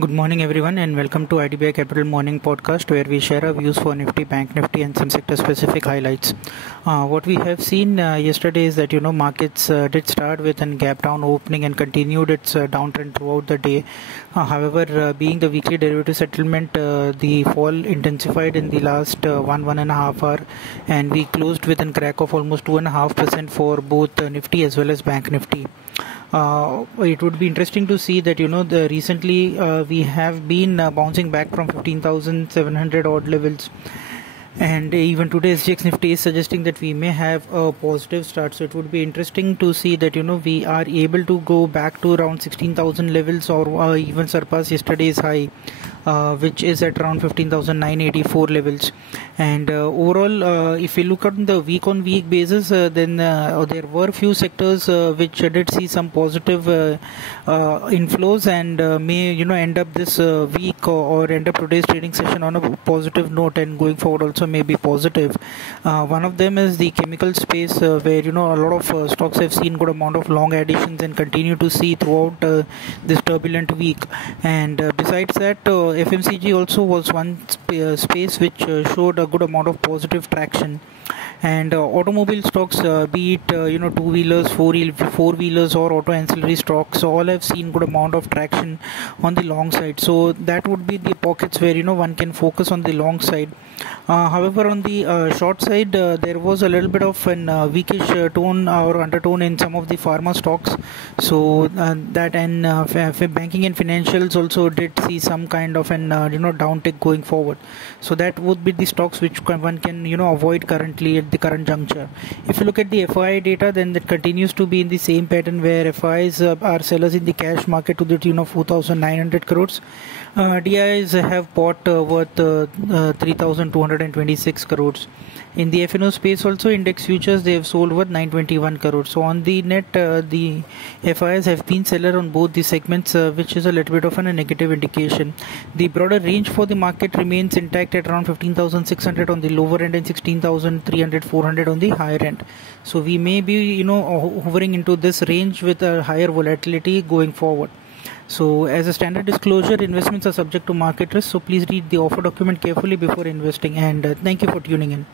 Good morning everyone and welcome to IDBI Capital Morning Podcast, where we share our views for Nifty, Bank Nifty and some sector specific highlights. What we have seen yesterday is that markets did start with a gap down opening and continued its downtrend throughout the day. However, being the weekly derivative settlement, the fall intensified in the last 1.5 hour, and we closed with a crack of almost 2.5% for both Nifty as well as Bank Nifty. It would be interesting to see that recently we have been bouncing back from 15,700 odd levels, and even today SGX Nifty is suggesting that we may have a positive start. So it would be interesting to see that we are able to go back to around 16,000 levels, or even surpass yesterday's high, which is at around 15,984 levels. And overall, if we look at the week on week basis, then there were few sectors which did see some positive inflows, and may end up this week or end up today's trading session on a positive note, and going forward also may be positive. One of them is the chemical space, where a lot of stocks have seen good amount of long additions and continue to see throughout this turbulent week. And besides that, FMCG also was one space which showed a good amount of positive traction. And automobile stocks, be it two-wheelers, four-wheelers or auto ancillary stocks, all have seen good amount of traction on the long side. So that would be the pockets where one can focus on the long side. However, on the short side, there was a little bit of an weakish tone or undertone in some of the pharma stocks. So that, and banking and financials also did see some kind of an downtick going forward. So that would be the stocks which one can avoid currently at the current juncture. If you look at the FI data, then that continues to be in the same pattern, where FIs are sellers in the cash market to the tune of 4,900 crores. DIs have bought worth 3,226 crores. In the FNO space also, index futures they have sold worth 921 crores. So on the net, the FIs have been seller on both the segments, which is a little bit of a negative indication. The broader range for the market remains intact at around 15,600 on the lower end and 16,300, 400 on the higher end. So we may be hovering into this range with a higher volatility going forward. So as a standard disclosure, investments are subject to market risk, so please read the offer document carefully before investing, and thank you for tuning in.